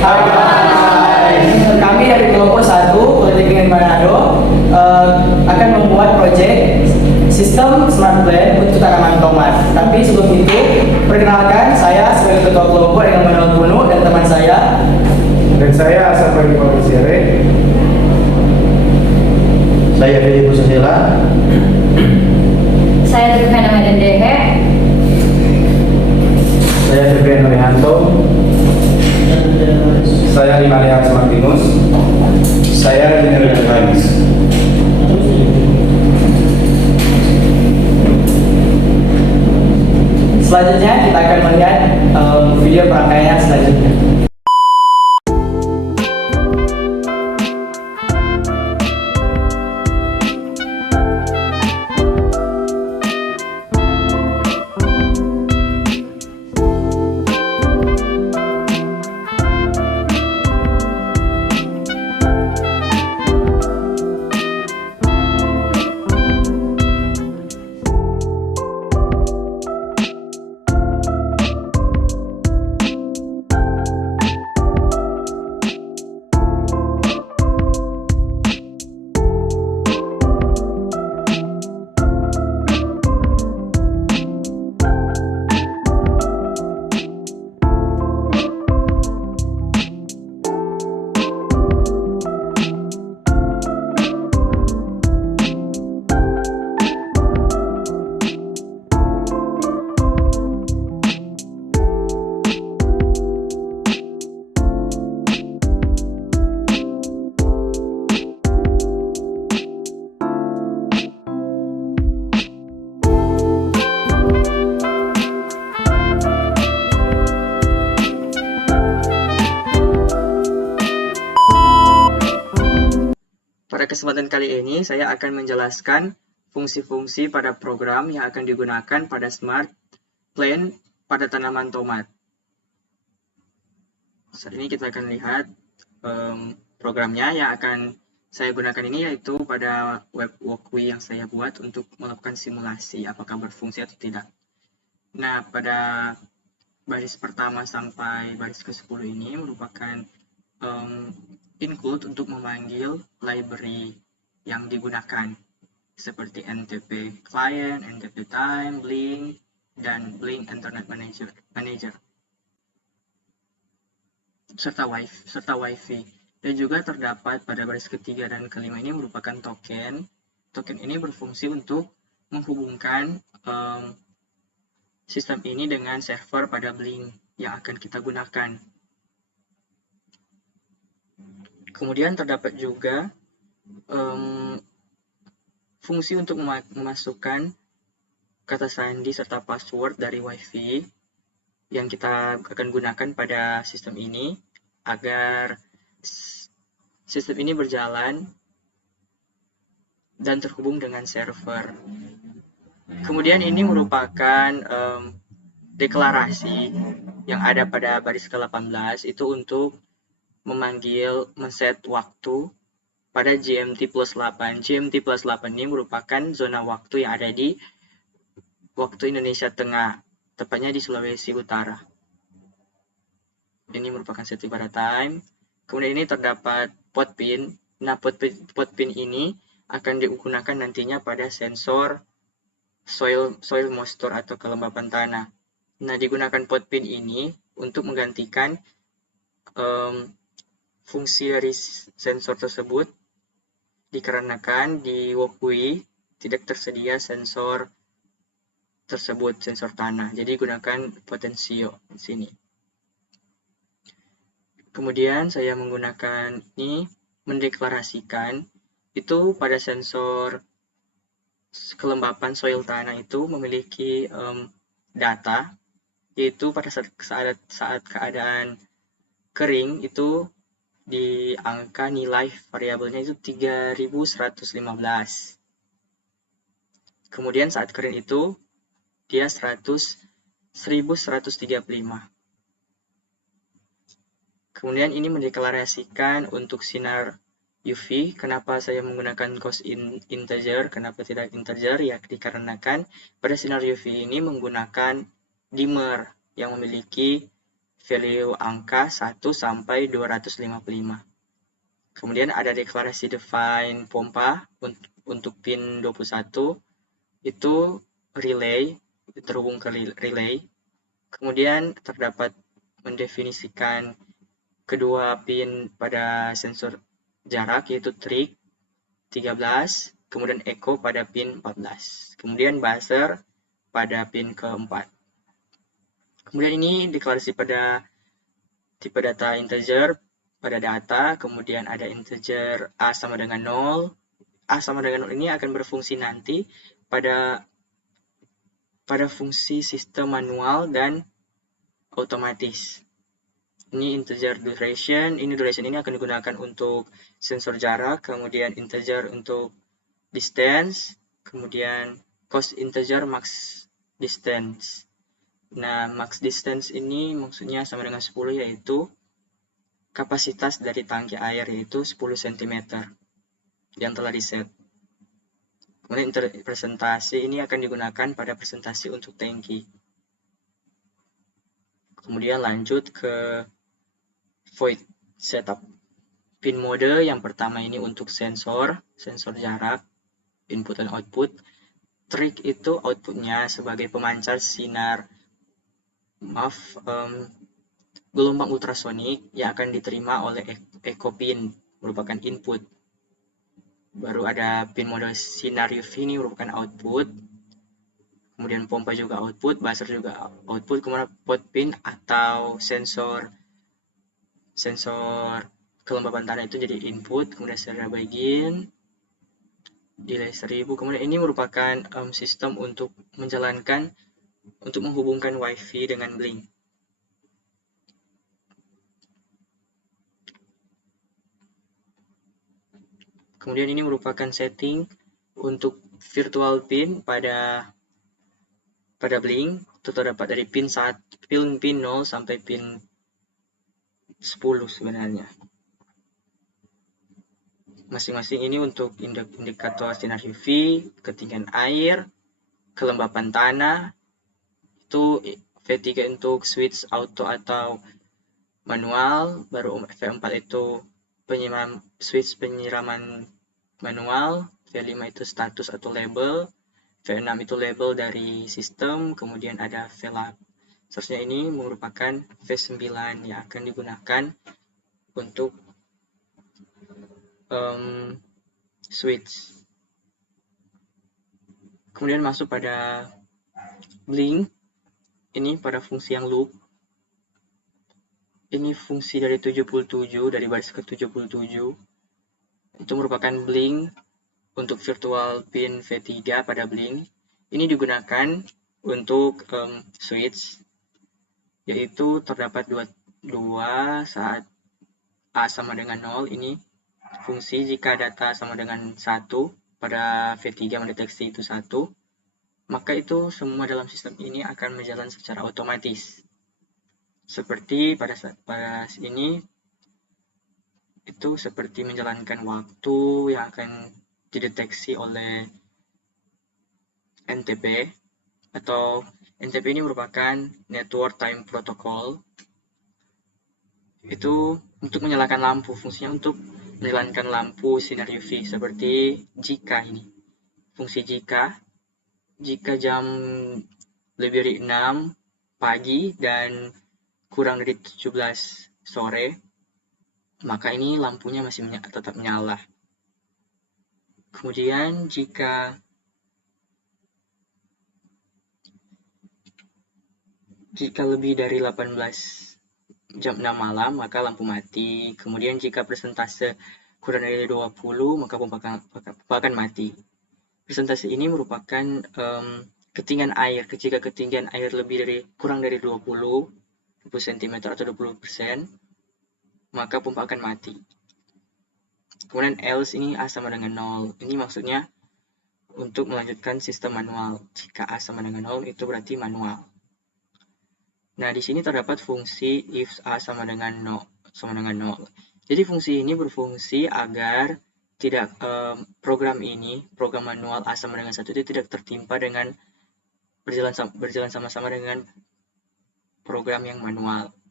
Hai. Kami dari kelompok 1 Politeknik Manado akan membuat proyek sistem smart plan untuk tanaman tomat. Tapi sebelum itu, perkenalkan saya sebagai ketua kelompok dengan Manuel Puno dan teman saya. Dan saya Asafari Parisere. Saya Fedi Pusasila. Saya Trivena Medendehe. Saya Febrian Rihanto. Saya Limalias Martinus. Saya Daniel Johannes. Selanjutnya kita akan melihat video perangkaian selanjutnya. Pada kesempatan kali ini, saya akan menjelaskan fungsi-fungsi pada program yang akan digunakan pada Smart Plan pada tanaman tomat. Saat ini kita akan lihat programnya yang akan saya gunakan ini, yaitu pada web walkthrough yang saya buat untuk melakukan simulasi apakah berfungsi atau tidak. Nah, pada baris pertama sampai baris ke-10 ini merupakan include untuk memanggil library yang digunakan seperti NTP Client, NTP Time, Blink, dan Blink Internet Manager serta Wi-Fi. Dan juga terdapat pada baris ketiga dan kelima ini merupakan token. Token ini berfungsi untuk menghubungkan sistem ini dengan server pada Blink yang akan kita gunakan. Kemudian terdapat juga fungsi untuk memasukkan kata sandi serta password dari Wi-Fi yang kita akan gunakan pada sistem ini agar sistem ini berjalan dan terhubung dengan server. Kemudian ini merupakan deklarasi yang ada pada baris ke-18 itu untuk men-set waktu pada GMT+8. GMT+8 ini merupakan zona waktu yang ada di waktu Indonesia Tengah, tepatnya di Sulawesi Utara. Ini merupakan setting pada time. Kemudian ini terdapat pot pin. Nah, pot pin ini akan digunakan nantinya pada sensor soil moisture atau kelembapan tanah. Nah, digunakan pot pin ini untuk menggantikan fungsi dari sensor tersebut dikarenakan di walkthrough tidak tersedia sensor tersebut, sensor tanah. Jadi gunakan potensio di sini. Kemudian saya menggunakan ini mendeklarasikan itu pada sensor kelembapan soil tanah itu memiliki data, yaitu pada saat keadaan kering itu di angka nilai variabelnya itu 3115. Kemudian saat kering itu dia 1135. Kemudian ini mendeklarasikan untuk sinar UV. Kenapa saya menggunakan cos integer, kenapa tidak integer? Ya dikarenakan pada sinar UV ini menggunakan dimmer yang memiliki value angka 1 sampai 255. Kemudian ada deklarasi define pompa untuk pin 21, itu relay, terhubung ke relay. Kemudian terdapat mendefinisikan kedua pin pada sensor jarak, yaitu trig 13, kemudian echo pada pin 14, kemudian buzzer pada pin keempat. Kemudian ini deklarasi pada tipe data integer pada data, kemudian ada integer A sama dengan 0. A sama dengan 0 ini akan berfungsi nanti pada fungsi sistem manual dan otomatis. Ini integer duration, ini akan digunakan untuk sensor jarak, kemudian integer untuk distance, kemudian cost integer max distance. Nah, max distance ini maksudnya sama dengan 10, yaitu kapasitas dari tangki air, yaitu 10 cm yang telah diset. Kemudian presentasi ini akan digunakan pada presentasi untuk tangki. Kemudian lanjut ke void setup. Pin mode yang pertama ini untuk sensor jarak, input dan output. Trig itu outputnya sebagai pemancar sinar, gelombang ultrasonik yang akan diterima oleh echo pin, merupakan input. Baru ada pin mode sinar UV, ini merupakan output. Kemudian pompa juga output, buzzer juga output. Kemudian pot pin atau sensor kelembapan tanah itu jadi input. Kemudian serial begin, delay 1000. Kemudian ini merupakan sistem untuk menghubungkan WiFi dengan Blink. Kemudian ini merupakan setting untuk virtual pin pada Blink. Itu terdapat dari pin 0 sampai pin 10 sebenarnya. Masing-masing ini untuk indikator sinar UV, ketinggian air, kelembapan tanah. Itu V3 untuk switch auto atau manual, baru V4 itu switch penyiraman manual, V5 itu status atau label, V6 itu label dari sistem, kemudian ada VLAB. Seharusnya ini merupakan V9 yang akan digunakan untuk switch. Kemudian masuk pada Blink, ini pada fungsi yang loop. Ini fungsi dari 77, dari baris ke 77. Itu merupakan Blink untuk virtual pin V3 pada Blink. Ini digunakan untuk switch, yaitu terdapat dua saat A sama dengan 0. Ini fungsi jika data sama dengan 1 pada V3 mendeteksi itu 1, maka itu semua dalam sistem ini akan berjalan secara otomatis. Seperti pada ini, itu seperti menjalankan waktu yang akan dideteksi oleh NTP, atau NTP ini merupakan Network Time Protocol. Itu untuk menyalakan lampu, fungsinya untuk menjalankan lampu sinar UV, seperti jika ini. Fungsi jika jam lebih dari 6 pagi dan kurang dari 17 sore, maka ini lampunya masih tetap menyala. Kemudian jika lebih dari 18 jam 6 malam, maka lampu mati. Kemudian jika persentase kurang dari 20, maka pompa akan mati. Persentase ini merupakan ketinggian air. Jika ketinggian air kurang dari 20 cm atau 20%, maka pompa akan mati. Kemudian else ini A sama dengan 0. Ini maksudnya untuk melanjutkan sistem manual. Jika A sama dengan 0, itu berarti manual. Nah, di sini terdapat fungsi if A sama dengan 0. Jadi fungsi ini berfungsi agar tidak program manual A sama dengan 1 itu tidak tertimpa dengan berjalan sama-sama dengan program yang manual.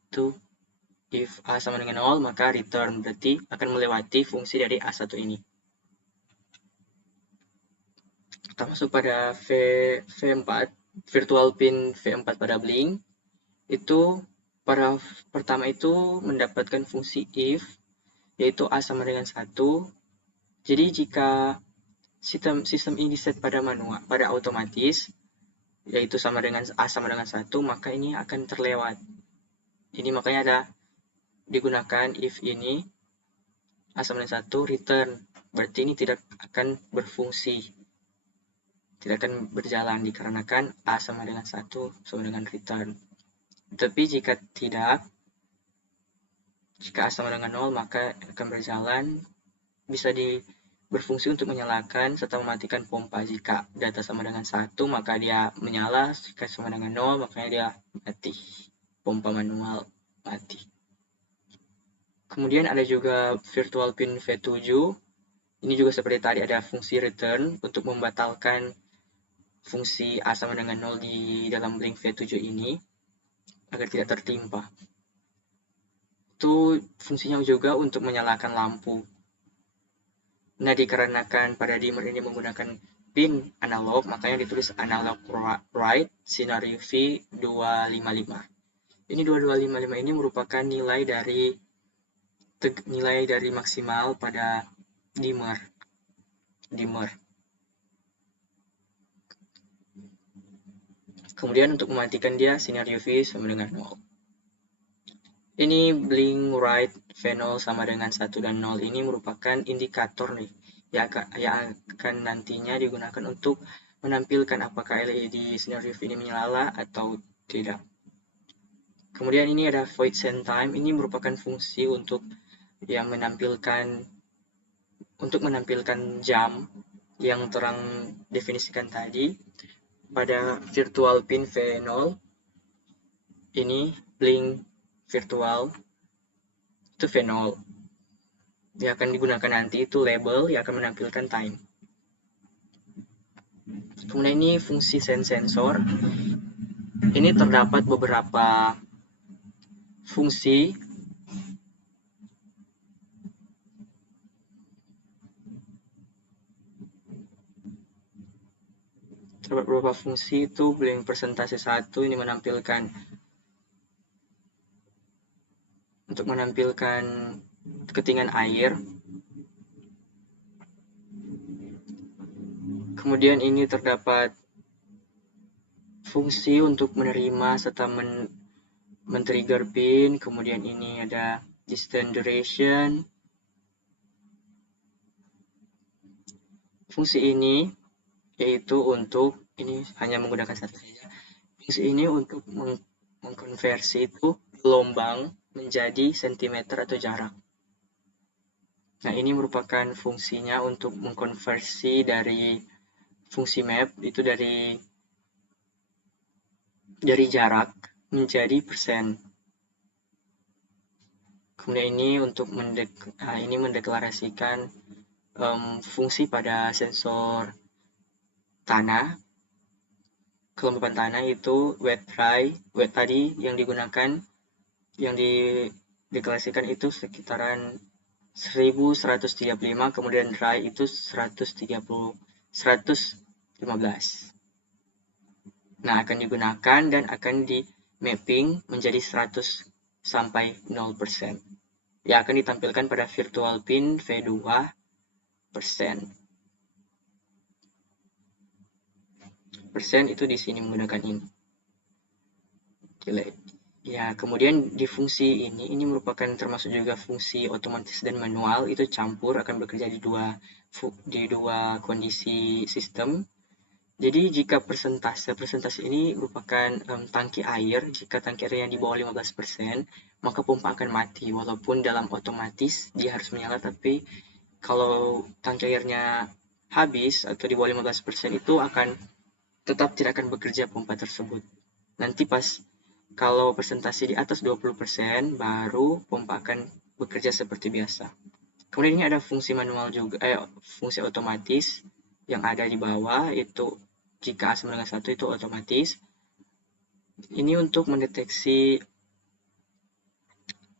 yaitu if A sama dengan 0 maka return, berarti akan melewati fungsi dari A1 ini. Kita masuk pada V4, virtual pin V4 pada Blink. Itu pertama itu mendapatkan fungsi if, yaitu A sama dengan 1. Jadi jika sistem ini diset pada manual, pada otomatis, yaitu sama dengan A sama dengan 1, maka ini akan terlewat. Ini makanya ada digunakan if ini A sama dengan 1 return, berarti ini tidak akan berfungsi, tidak akan berjalan dikarenakan A sama dengan 1 sama dengan return. Tapi jika tidak, jika A sama dengan 0 maka akan berjalan, bisa berfungsi untuk menyalakan serta mematikan pompa. Jika data sama dengan 1 maka dia menyala, jika sama dengan 0 makanya dia mati, pompa manual mati. Kemudian ada juga virtual pin V7. Ini juga seperti tadi ada fungsi return untuk membatalkan fungsi A sama dengan 0 di dalam Blink V7 ini agar tidak tertimpa. Itu fungsinya juga untuk menyalakan lampu. Nah, dikarenakan pada dimmer ini menggunakan pin analog, makanya ditulis analog write scenario V255. Ini 2255 ini merupakan nilai dari maksimal pada dimmer. Kemudian untuk mematikan dia scenario V sama dengan 0. Ini blink right V0 sama dengan 1 dan 0 ini merupakan indikator nih yang akan nantinya digunakan untuk menampilkan apakah LED scenario V ini menyala atau tidak. Kemudian ini ada void send time, ini merupakan fungsi untuk yang menampilkan jam yang terang definisikan tadi pada virtual pin V0. Ini blink virtual itu V0 yang akan digunakan nanti itu label yang akan menampilkan time. Kemudian ini fungsi send sensor. Ini terdapat beberapa fungsi itu blink persentase 1 ini menampilkan untuk menampilkan ketinggian air. Kemudian ini terdapat fungsi untuk menerima serta men-trigger pin. Kemudian ini ada distance duration. Fungsi ini yaitu untuk, ini hanya menggunakan satu saja. Fungsi ini untuk mengkonversi itu gelombang menjadi sentimeter atau jarak. Nah, ini merupakan fungsinya untuk mengkonversi dari fungsi map itu dari jarak menjadi persen. Kemudian ini untuk mendeklarasikan fungsi pada sensor tanah. Kelembapan tanah itu wet tadi yang digunakan, yang dideklarasikan itu sekitaran 1135, kemudian dry itu 115. Nah, akan digunakan dan akan di mapping menjadi 100 sampai 0%. Yang akan ditampilkan pada virtual pin V2 persen. Persen itu di sini menggunakan ini. Ya, kemudian di fungsi ini merupakan termasuk juga fungsi otomatis dan manual, itu campur, akan bekerja di dua kondisi sistem. Jadi jika persentase ini merupakan tangki air, jika tangki airnya di bawah 15%, maka pompa akan mati, walaupun dalam otomatis dia harus menyala, tapi kalau tangki airnya habis atau di bawah 15% itu tetap tidak akan bekerja pompa tersebut. Nanti kalau persentase di atas 20%, baru pompa akan bekerja seperti biasa. Kemudian ini ada fungsi manual juga, fungsi otomatis yang ada di bawah, itu jika A sama dengan 1 itu otomatis. Ini untuk mendeteksi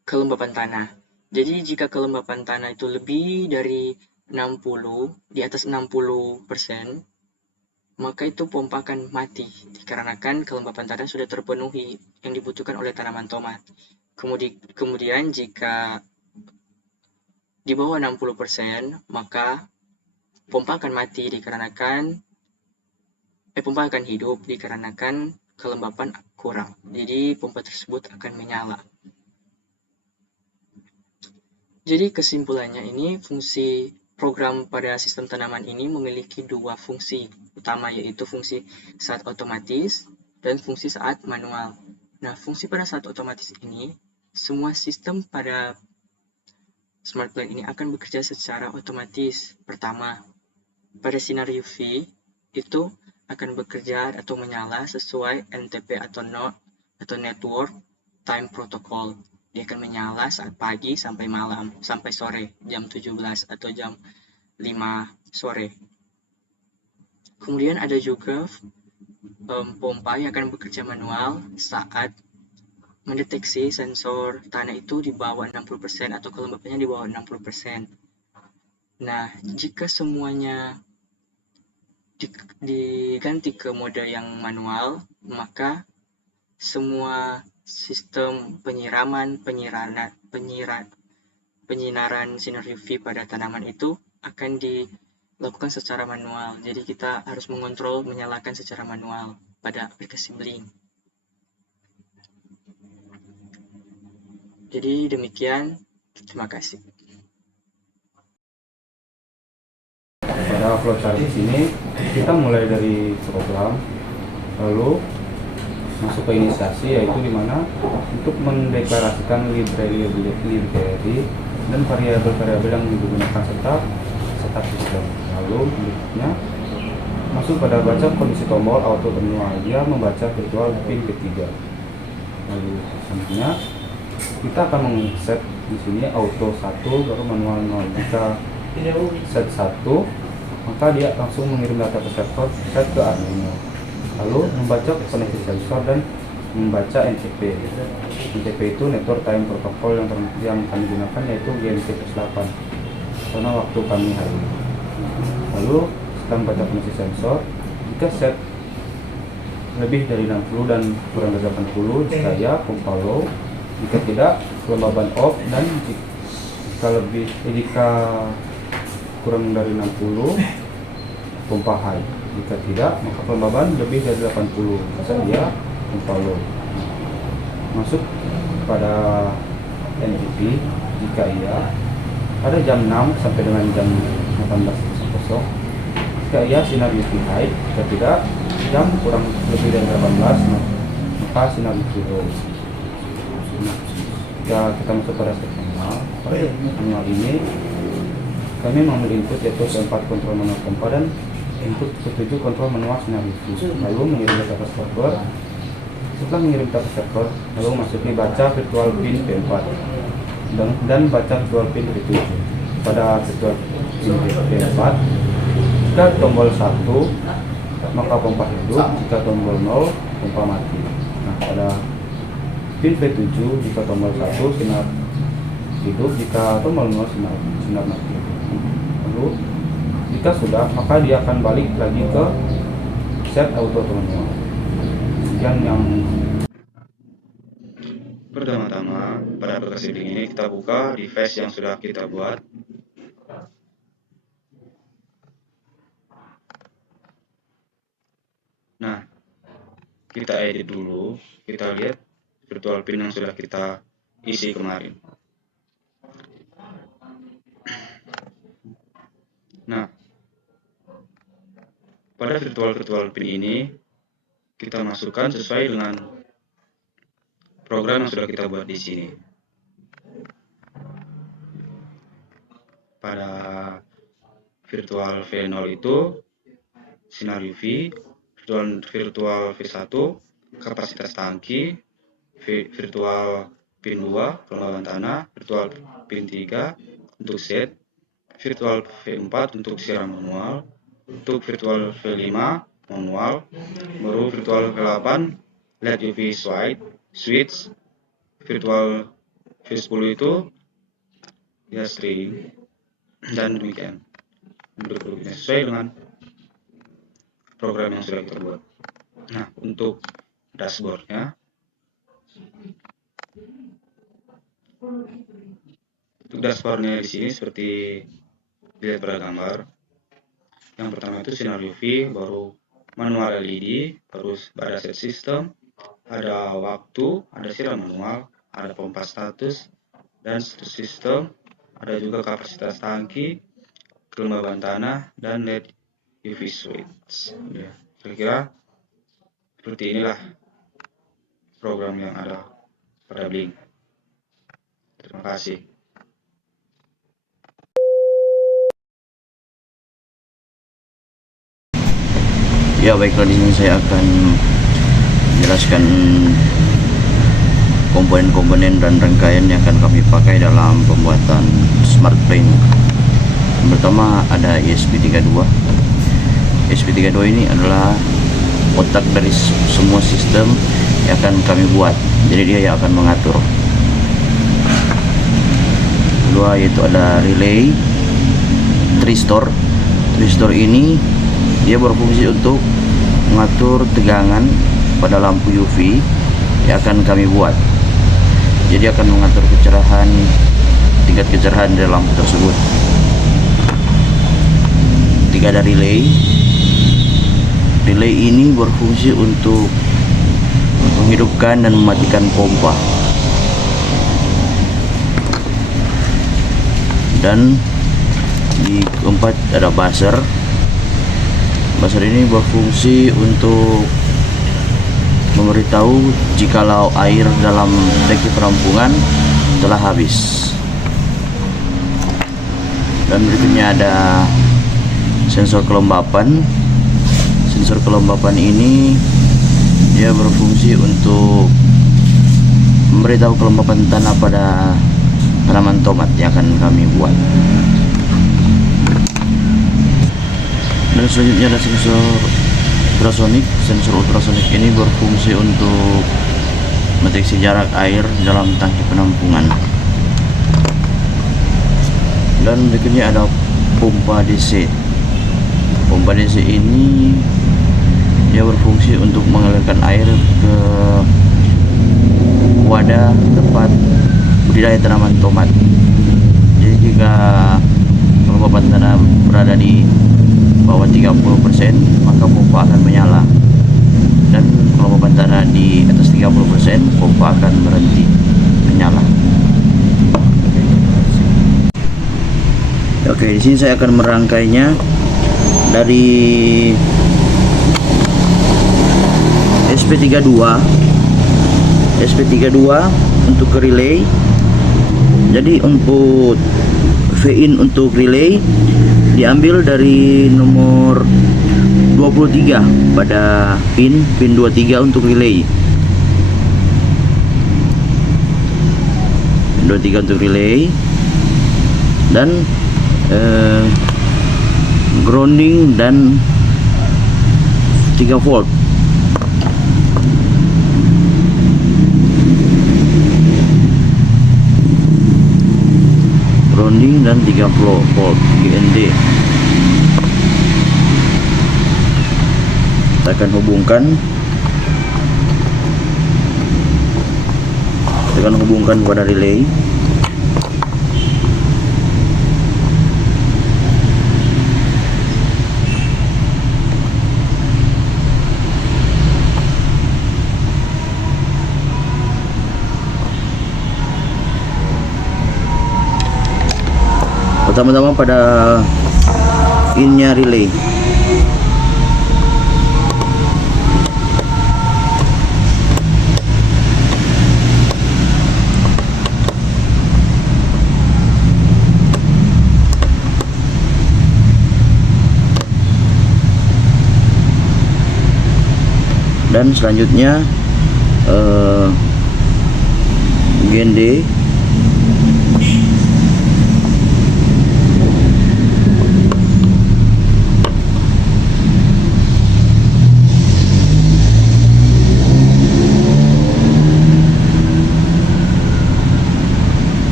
kelembapan tanah. Jadi jika kelembapan tanah itu lebih dari 60, di atas 60%, maka itu pompa akan mati dikarenakan kelembapan tanah sudah terpenuhi yang dibutuhkan oleh tanaman tomat. Kemudian jika di bawah 60%, maka pompa akan mati dikarenakan pompa akan hidup dikarenakan kelembapan kurang. Jadi pompa tersebut akan menyala. Jadi kesimpulannya ini fungsi program pada sistem tanaman ini memiliki dua fungsi utama, yaitu fungsi saat otomatis dan fungsi saat manual. Nah, fungsi pada saat otomatis ini, semua sistem pada Smart Plant ini akan bekerja secara otomatis. Pertama, pada sinar UV itu akan bekerja atau menyala sesuai NTP atau Network Time Protocol. Dia akan menyala saat pagi sampai malam, sampai sore, jam 17 atau jam 5 sore. Kemudian ada juga pompa yang akan bekerja manual saat mendeteksi sensor tanah itu di bawah 60% atau kelembapannya di bawah 60%. Nah, jika semuanya diganti ke mode yang manual, maka semua sistem penyiraman, penyinaran sinar UV pada tanaman itu akan dilakukan secara manual. Jadi kita harus mengontrol menyalakan secara manual pada aplikasi Blink. Jadi demikian, terima kasih. Pada flowchart di sini kita mulai dari program, lalu masuk ke inisiasi, yaitu dimana untuk mendeklarasikan library dan variabel-variabel yang digunakan serta setup sistem. Lalu berikutnya masuk pada baca kondisi tombol auto terminal, dia membaca virtual pin ketiga. Lalu selanjutnya kita akan mengset di sini auto 1 baru manual 0. Jika set 1, maka dia langsung mengirim data ke server set ke Arduino. Lalu membaca koneksi sensor dan membaca NTP. NTP itu Network Time Protocol yang kami gunakan, yaitu GNT +8 karena waktu kami hari ini. Lalu setelah membaca koneksi sensor, jika set lebih dari 60 dan kurang dari 80, jika ya pompa low, jika tidak kelembaban off, dan jika kurang dari 60 pompa high. Jika tidak, maka kelembaban lebih dari 80, saja pompa low. Masuk pada NTP, jika iya pada jam 6 sampai dengan jam 18.00. Jika iya sinar UV high, jika tidak jam kurang lebih dari 18, maka sinar UV low. Jika kita masuk pada step manual ini kami mengambil input yaitu P4 kontrol manual pompa dan input P7 kontrol manual sinar UV. Lalu mengirim data ke server. Setelah mengirim data ke server, lalu masuk baca virtual pin P4 dan baca virtual pin P7. Pada virtual pin P4, jika tombol 1 maka pompa hidup, jika tombol 0 pompa mati. Nah, pada pin P7 jika tombol 1 sinar hidup, jika tombol 0 sinar mati. Lalu jika sudah, maka dia akan balik lagi ke set auto manual. Sekian yang Pertama-tama, pada aplikasi Blink ini kita buka device yang sudah kita buat. Nah, kita edit dulu, kita lihat virtual pin yang sudah kita isi kemarin. Nah, pada virtual pin ini kita masukkan sesuai dengan program yang sudah kita buat di sini. Pada virtual V0 itu sinar UV, virtual V1 kapasitas tangki, virtual pin 2 kelembaban tanah, virtual pin 3 untuk set, virtual V4 untuk siram manual, untuk virtual V5 manual, baru virtual V8 LED UV switch, virtual V10 itu gas reading dan demikian bentuk-bentuknya sesuai dengan program yang sudah kita buat. Nah, untuk dashboardnya, di sini seperti dilihat pada gambar. Yang pertama itu sinar UV, baru manual LED, terus ada set system, ada waktu, ada siram manual, ada pompa status, dan status sistem, ada juga kapasitas tangki, kelembaban tanah, dan LED UV switch. Ya, kira-kira seperti inilah program yang ada pada Blink. Terima kasih. Ya baiklah, di sini saya akan menjelaskan komponen-komponen dan rangkaian yang akan kami pakai dalam pembuatan Smart Brain. Yang pertama ada ESP32. ESP32 ini adalah otak dari semua sistem yang akan kami buat, jadi dia yang akan mengatur. Kedua yaitu ada relay tristor. Tristor ini dia berfungsi untuk mengatur tegangan pada lampu UV yang akan kami buat. Jadi akan mengatur kecerahan, tingkat kecerahan dari lampu tersebut. Tiga ada relay. Relay ini berfungsi untuk menghidupkan dan mematikan pompa. Dan di keempat ada buzzer. Buzzer ini berfungsi untuk memberitahu jikalau air dalam tangki penampungan telah habis. Dan berikutnya ada sensor kelembapan. Sensor kelembapan ini dia berfungsi untuk memberitahu kelembapan tanah pada tanaman tomat yang akan kami buat. Dan selanjutnya ada sensor ultrasonik. Sensor ultrasonik ini berfungsi untuk mendeteksi jarak air dalam tangki penampungan. Dan berikutnya ada pompa DC. Pompa DC ini dia berfungsi untuk mengalirkan air ke wadah tempat budidaya tanaman tomat. Jadi jika kelembapan tanah berada di bawah 30%, maka pompa akan menyala, dan kelembapan tanah di atas 30%, pompa akan berhenti menyala. Oke, di sini saya akan merangkainya dari SP32. SP32 untuk ke relay. Jadi untuk V-in untuk relay diambil dari nomor 23 pada pin 23 untuk relay. Pin 23 untuk relay, dan grounding dan 3 volt. Grounding dan 3 volt GND. Kita akan hubungkan pada relay. Pertama-tama pada innya relay. Dan selanjutnya GND.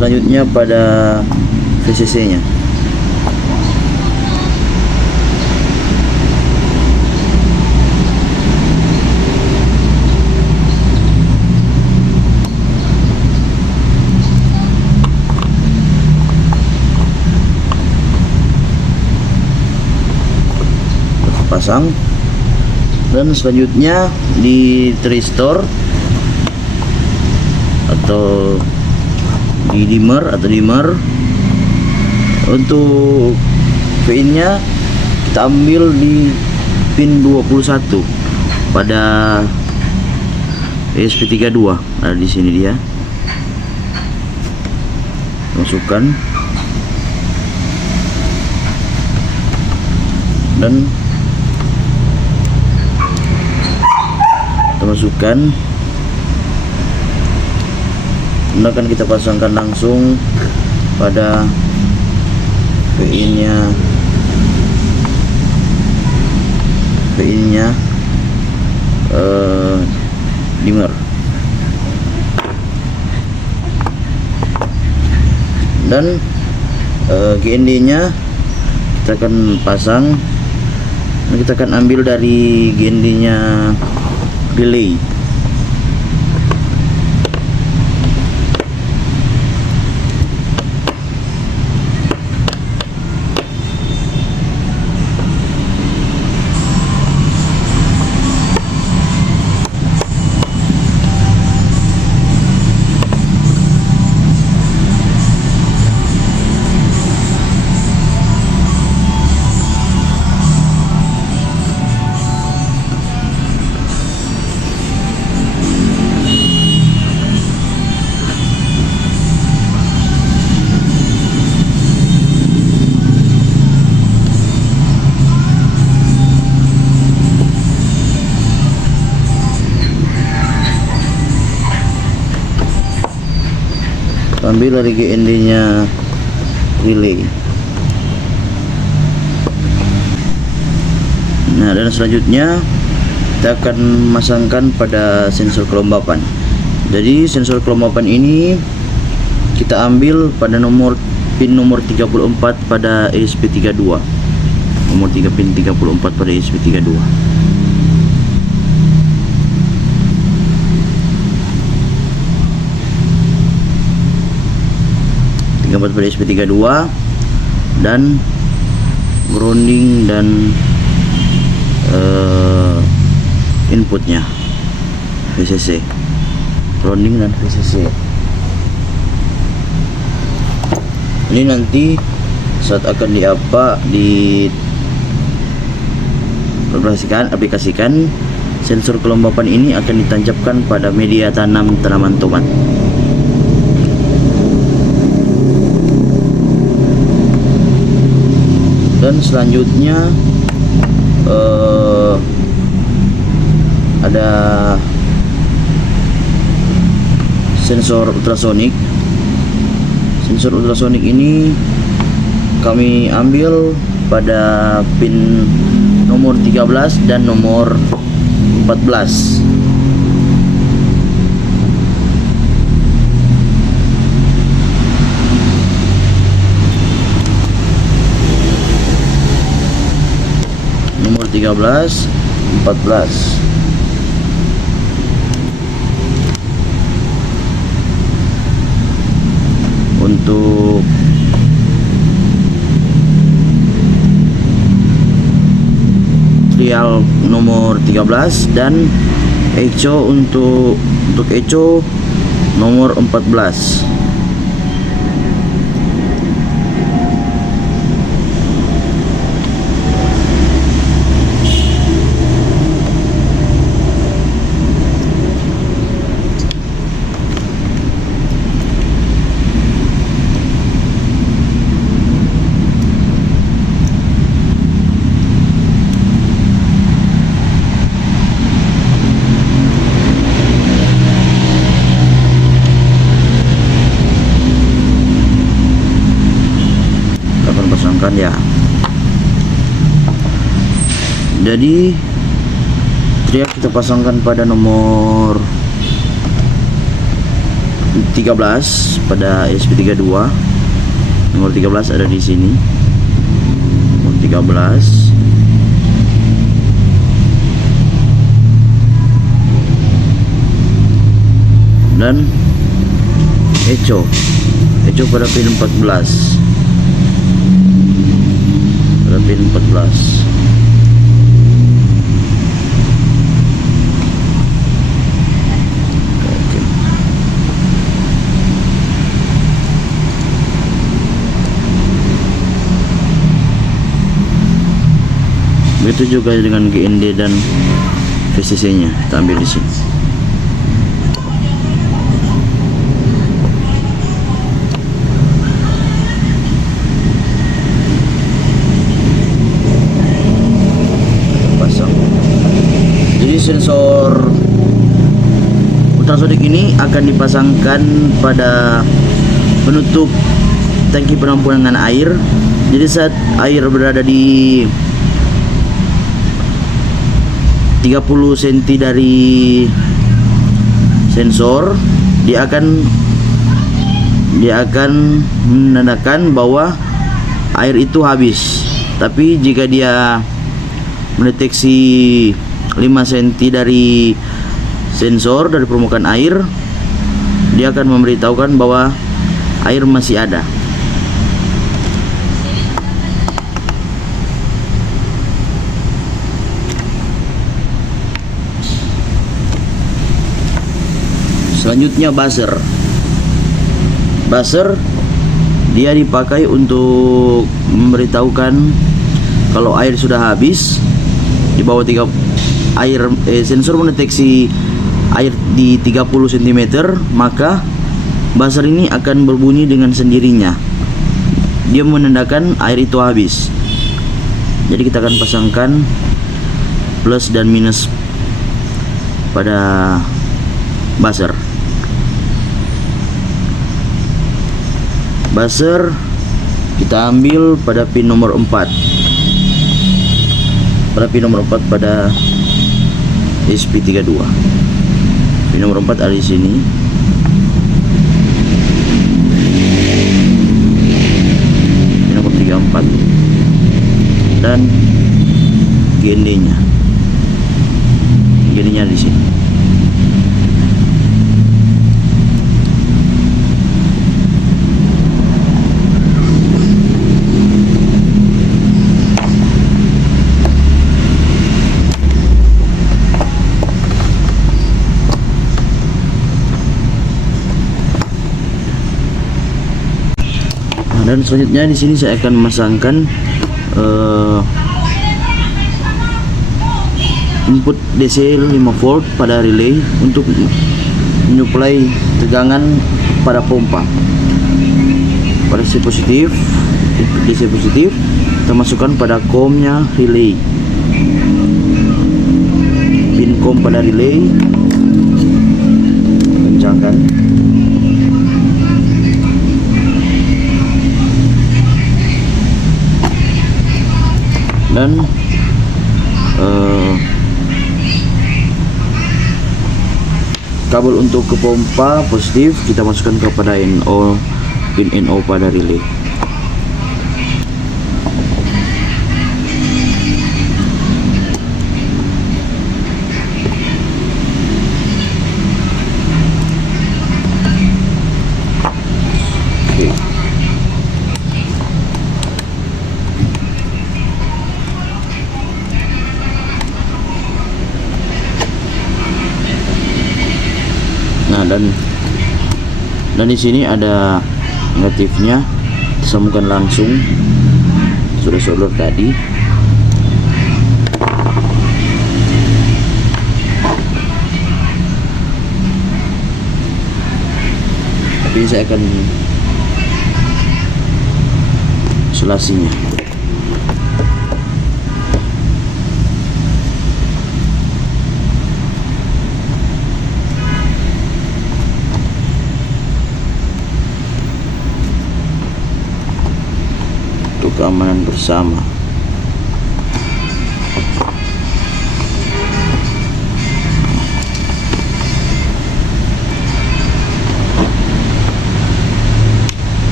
selanjutnya pada VCC nya. Pasang, dan selanjutnya di tristor atau di dimmer untuk pin nya kita ambil di pin 21 pada ESP32. Ada di sini dia, masukkan dan masukkan, dan akan kita pasangkan langsung pada pin nya dimmer, dan GND nya kita akan pasang, dan kita akan ambil dari GND nya relay. Ambil dari GND nya relay. Nah, dan selanjutnya kita akan memasangkan pada sensor kelembapan. Jadi sensor kelembapan ini kita ambil pada pin nomor 34 pada ESP32. Pin 34 pada ESP32. Pada ESP32 dan grounding dan inputnya VCC, grounding dan VCC. Ini nanti saat akan aplikasikan sensor kelembapan ini akan ditancapkan pada media tanam tanaman tomat. Dan selanjutnya ada sensor ultrasonik. Sensor ultrasonik ini kami ambil pada pin nomor 13 dan nomor 14. Nomor 13, 14. Untuk trial nomor 13 dan echo untuk echo nomor 14. Ya, jadi trial kita pasangkan pada nomor 13 pada SP32. Nomor 13 ada di sini. Nomor 13. Dan echo pada pin 14. Pada pin 14. Begitu juga dengan GND dan VCC-nya, kita ambil di sini. Pasang. Jadi sensor ultrasonik ini akan dipasangkan pada penutup tangki penampungan air. Jadi saat air berada di 30 cm dari sensor, dia akan menandakan bahwa air itu habis. Tapi jika dia mendeteksi 5 cm dari sensor dari permukaan air, dia akan memberitahukan bahwa air masih ada. Selanjutnya buzzer dia dipakai untuk memberitahukan kalau air sudah habis. Di bawah sensor mendeteksi air di 30 cm, maka buzzer ini akan berbunyi dengan sendirinya. Dia menandakan air itu habis. Jadi kita akan pasangkan plus dan minus pada buzzer. Buzzer kita ambil pada pin nomor 4. Pada pin nomor 4 pada SP32. Pin nomor 4 ada di sini. Pin nomor 34 dan GND-nya. GND-nya di sini. Dan selanjutnya di sini saya akan memasangkan input DC 5 volt pada relay untuk menyuplai tegangan pada pompa. Pada DC positif, input DC positif kita masukkan pada COM-nya relay. Pin COM pada relay kencangkan. Dan kabel untuk ke pompa positif kita masukkan kepada NO, pin NO pada relay. Nah, dan di sini ada negatifnya, disambungkan langsung sudah solder tadi. Tapi saya akan isolasinya. Keamanan bersama.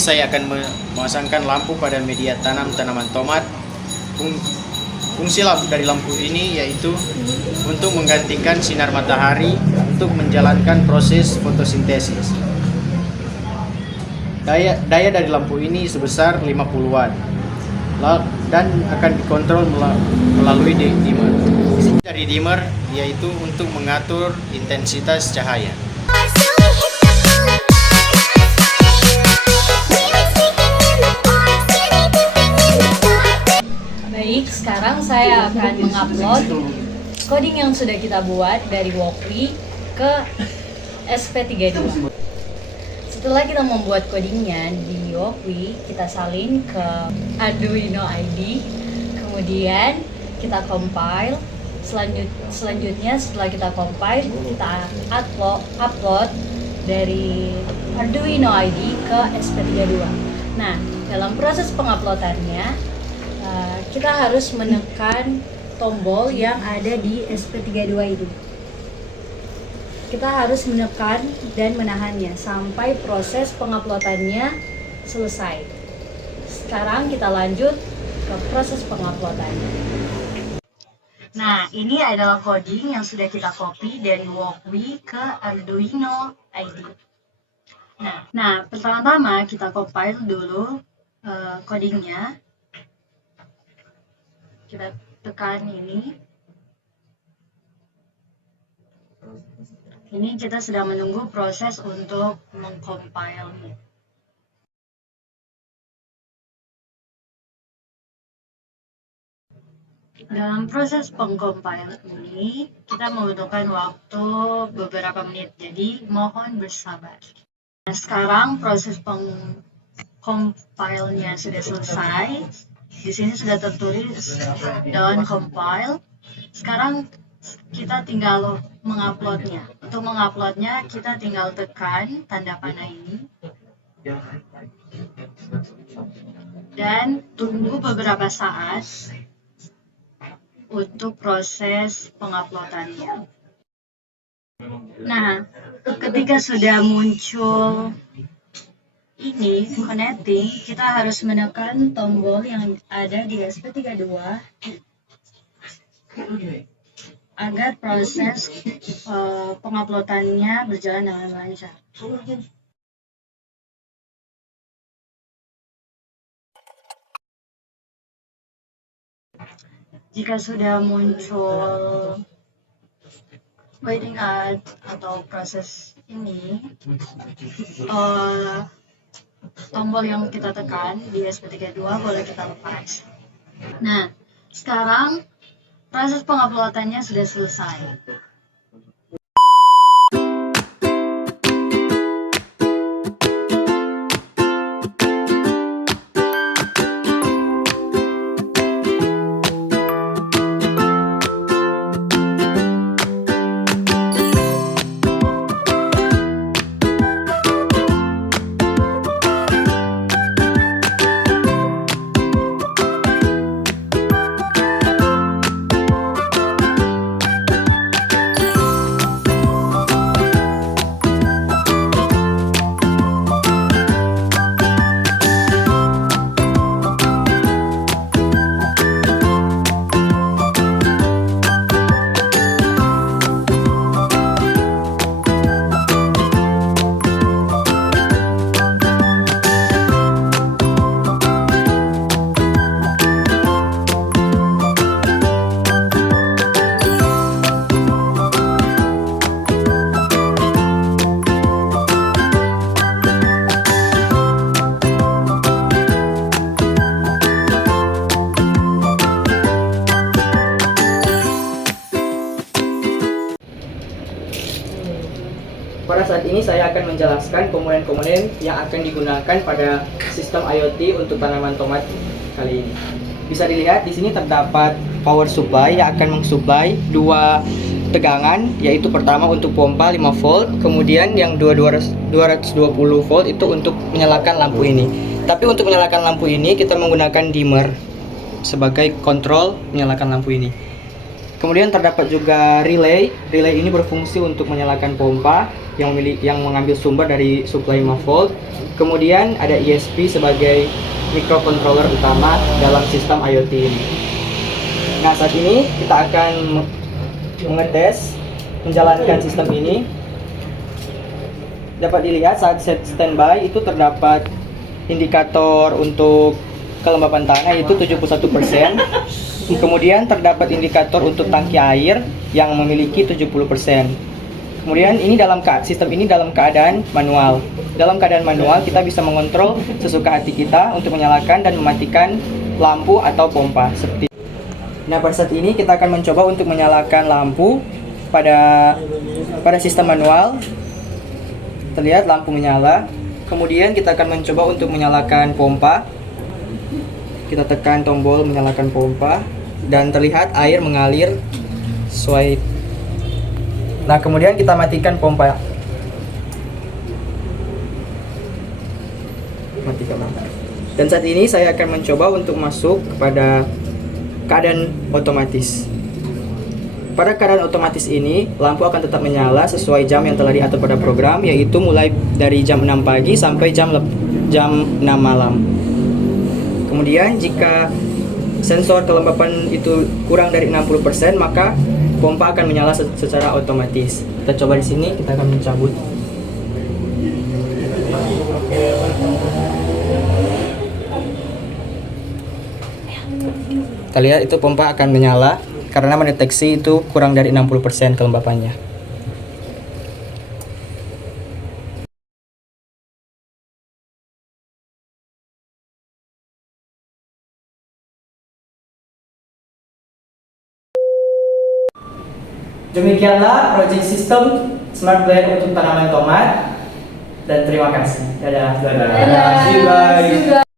saya akan memasangkan lampu pada media tanam tanaman tomat. Fungsi dari lampu ini yaitu untuk menggantikan sinar matahari untuk menjalankan proses fotosintesis. Daya dari lampu ini sebesar 50 watt dan akan dikontrol melalui dimmer. Fungsi dari dimmer yaitu untuk mengatur intensitas cahaya. Baik, sekarang saya akan mengupload coding yang sudah kita buat dari Walkly ke SP32. Setelah kita membuat codingnya di Walkly, kita salin ke Arduino IDE, kemudian kita compile. Selanjutnya setelah kita compile, kita upload dari Arduino IDE ke SP32. Nah, dalam proses penguploadannya, kita harus menekan tombol yang ada di SP32 itu. Kita harus menekan dan menahannya sampai proses penguploadannya selesai. Sekarang kita lanjut ke proses penguploadannya. Nah, ini adalah coding yang sudah kita copy dari Walkly ke Arduino IDE. Nah, pertama-tama kita compile dulu codingnya. Kita tekan ini. Ini kita sedang menunggu proses untuk mengcompile-nya. Dalam proses pengcompile ini, kita membutuhkan waktu beberapa menit, jadi mohon bersabar. Nah, sekarang proses pengcompile-nya sudah selesai. Di sini sudah tertulis done compile. Sekarang kita tinggal menguploadnya. Untuk menguploadnya, kita tinggal tekan tanda panah ini. Dan tunggu beberapa saat untuk proses penguploadannya. Nah, ketika sudah muncul ini connecting, kita harus menekan tombol yang ada di SP32 agar proses penguploadannya berjalan dengan lancar. Jika sudah muncul waiting atau proses ini, tombol yang kita tekan di SP32 boleh kita lepas. Nah, sekarang proses penguploadannya sudah selesai. Pada saat ini saya akan menjelaskan komponen-komponen yang akan digunakan pada sistem IoT untuk tanaman tomat kali ini. Bisa dilihat di sini terdapat power supply yang akan mensuplai dua tegangan, yaitu pertama untuk pompa 5 volt, kemudian yang 220 volt itu untuk menyalakan lampu ini. Tapi untuk menyalakan lampu ini kita menggunakan dimmer sebagai kontrol menyalakan lampu ini. Kemudian terdapat juga relay. Relay ini berfungsi untuk menyalakan pompa yang mengambil sumber dari suplai 5 volt. Kemudian ada ESP sebagai microcontroller utama dalam sistem IoT ini. Nah, saat ini kita akan mengetes menjalankan sistem ini. Dapat dilihat saat set standby itu terdapat indikator untuk kelembapan tanah yaitu 71%. Kemudian terdapat indikator untuk tangki air yang memiliki 70%. Kemudian sistem ini dalam keadaan manual. Dalam keadaan manual kita bisa mengontrol sesuka hati kita untuk menyalakan dan mematikan lampu atau pompa seperti. Nah, pada saat ini kita akan mencoba untuk menyalakan lampu pada sistem manual. Terlihat lampu menyala. Kemudian kita akan mencoba untuk menyalakan pompa. Kita tekan tombol menyalakan pompa dan terlihat air mengalir sesuai. Nah, kemudian kita matikan pompa. Matikan pompa. Dan saat ini saya akan mencoba untuk masuk kepada keadaan otomatis. Pada keadaan otomatis ini, lampu akan tetap menyala sesuai jam yang telah diatur pada program, yaitu mulai dari jam 6 pagi sampai jam 6 malam. Kemudian jika sensor kelembapan itu kurang dari 60%, maka pompa akan menyala secara otomatis. Kita coba di sini, kita akan mencabut. Kita lihat itu pompa akan menyala karena mendeteksi itu kurang dari 60% kelembapannya. Demikianlah project sistem Smart Blend untuk tanaman tomat. Dan terima kasih. Dadah. Dadah. See you guys.